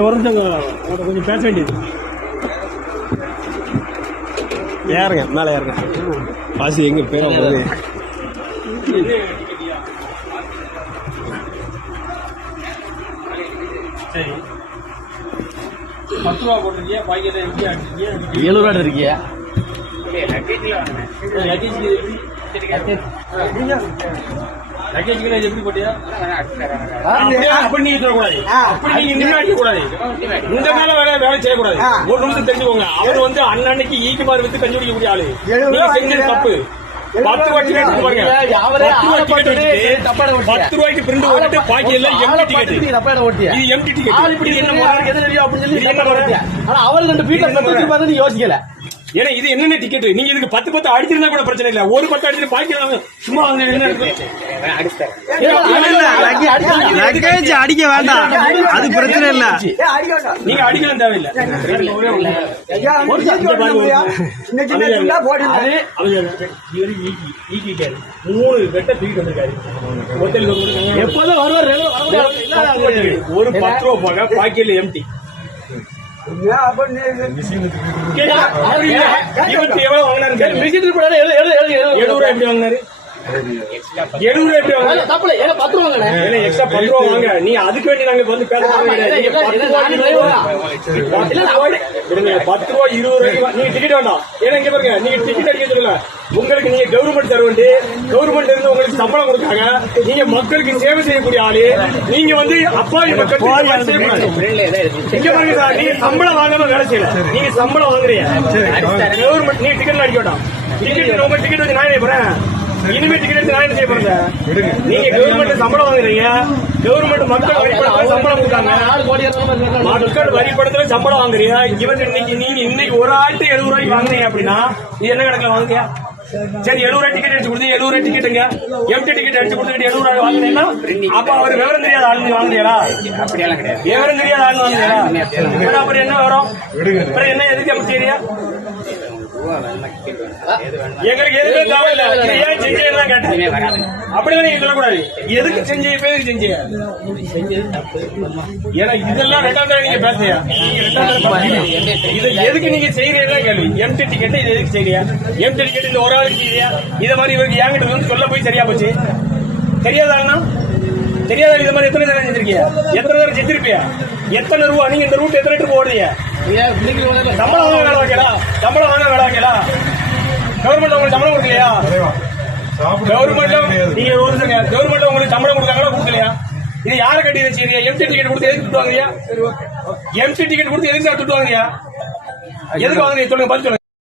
ஒரு நிமிஷம் கொஞ்சம் பேச வேண்டியது. ஏறுங்க, மேலே ஏறுங்க. பாசி எங்க பேர போகுது? சரி, 10 ரூபா போட்டிருக்கியா? பாக்கெட் 7 ரூபா இருக்கியா? லக்கேஜ் எப்படி போட்டியா? அப்படி நீங்க சொல்லக்கூடாது, அப்படி நீங்க நின்று அடிக்க கூடாது. இந்த மேல வேலை செய்யக்கூடாது. ஒரு நிமிஷம் தெரிஞ்சுக்கோங்க. அவர் வந்து அன்னன்னைக்கு ஈக்குமார் வித்து கஞ்சி குடிக்கக்கூடிய ஆளு. நீங்க செஞ்சது தப்பு. 10 ரூபாய்க்கு பாருங்க, 10 ரூபாய்க்கு பிரிண்ட் ஓட்டு பாக்கெட்ல எம்டி டிக்கெட். இது எம்டி டிக்கெட். அவர் 2 வீட்டுல யோசிக்கல. ஏன்னா இது என்னென்ன டிக்கெட்? நீங்க இதுக்கு 10 அடிச்சிருந்தா கூட பிரச்சனை இல்ல. ஒரு 10 அடிச்சு பாக்கி சும்மா லக்கேஜ் அடிக்க வேண்டாம், அது பிரச்சனை இல்ல. நீங்க அடிக்கலாம் தேவையில்லை. 3 வெட்ட தூக்கிட்டு வந்திருக்காரு. எப்போதும் வருவார். ஒரு 10 ரூபா போக பாக்கெட்ல எம்டி. எவ்வளவு வாங்கினாரு? 70 ரூபா எப்படி வாங்கினாரு? 70 ரூபா எப்படி வாங்க? எக்ஸ்ட்ரா 10 ரூபா வாங்க. நீ அதுக்கு வேண்டி நாங்க வந்து பேச 10 ரூபா 20 ரூபாய்க்கு நீங்க டிக்கெட் வேண்டாம். ஏன்னா இங்க பாருங்க, நீங்க டிக்கெட் அடிக்க சொல்லல. உங்களுக்கு நீங்க கவர்மெண்ட் சர்வெண்ட், கவர்மெண்ட் இருந்து உங்களுக்கு சம்பளம் கொடுக்காங்க. நீங்க மக்களுக்கு சேவை செய்யக்கூடிய ஆளு. நீங்க வந்து அப்பாவி மக்களுக்கு இங்க பாருங்க சார், நீங்க சம்பளம் வாங்காம வேலை செய்யல. நீங்க சம்பளம் வாங்குறீங்க கவர்மெண்ட். நீங்க டிக்கெட் அடிக்க வேண்டாம். டிக்கெட் உங்க டிக்கெட் வச்சு நான் என்ன போறேன்? இனிமே டிக்கெட் நான் என்ன செய்ய போறேன்? நீங்க கவர்மெண்ட் சம்பளம் வாங்குறீங்க. கவர்மெண்ட் மக்கள் வரிப்படத்துல சம்பளம் கொடுத்தாங்க. மக்கள் வரிப்படத்துல சம்பளம் வாங்குறீங்க. இவங்க இன்னைக்கு ஒரு ஆட்டு 70 ரூபாய்க்கு வாங்குறீங்க அப்படின்னா இது என்ன கணக்குல வாங்குறியா? சரி, 70 ரூபாய் டிக்கெட் அடிச்சு கொடுத்து 70 ரூபாய் டிக்கெட்டுங்க எம்டி டிக்கெட் அடிச்சு கொடுத்துட்டு 70 ரூபாய் வாங்கினீங்கன்னா அப்ப அவர் விவரம் தெரியாத ஆளுங்க வாங்குறீங்களா? அப்படியெல்லாம் கிடையாது. விவரம் தெரியாத ஆளுங்க வாங்குறீங்களா? அப்புறம் என்ன வரும்? அப்புறம் என்ன எதுக்கு அப்படி சரியா? எங்களுக்கு எதுவுமே தேவையில்லை. ஏன் செஞ்சேன்னு கேட்டேன். அப்படிதான் நீங்க சொல்லக்கூடாது. எதுக்கு செஞ்ச பேருக்கு செஞ்ச? ஏன்னா இதெல்லாம் 2ஆம் தடவை நீங்க பேசுறியா? இதை எதுக்கு நீங்க செய்யறீங்களா கேள்வி. எம்டி டிக்கெட் இது எதுக்கு செய்யறியா? எம்டி டிக்கெட் இந்த ஒரு ஆளுக்கு செய்யறியா? இதை மாதிரி இவருக்கு ஏங்கிட்ட வந்து சொல்ல போய் சரியா போச்சு. தெரியாதான்னா தெரியாத இது மாதிரி எத்தனை தடவை செஞ்சிருக்கியா? எத்தனை தடவை செஞ்சிருப்பியா? எத்தனை ரூபா நீங்க இந்த ரூட் எத்தனை ட்ரிப் ஓடுறீங்க? சம்பளம் வாங்க வேலை வைக்கலா? சம்பளம் வாங்க வேலை வைக்கலா? கவர்மெண்ட் உங்களுக்கு சம்பளம் கொடுக்கலையா? கவர்மெண்ட் நீங்க கவர்மெண்ட் உங்களுக்கு சம்பளம் கொடுத்தாங்களா கொடுக்கலையா? இது யாரை கட்டி வச்சிருக்கீங்க? எம்டி டிக்கெட் கொடுத்து எதுக்கு திட்டு வாங்குறியா? எம்டி டிக்கெட் கொடுத்து எதுக்கு திட்டு வாங்குறியா? எதுக்கு வாங்குறீங்க? சொல்லுங்க, பதில் சொல்லுங்க.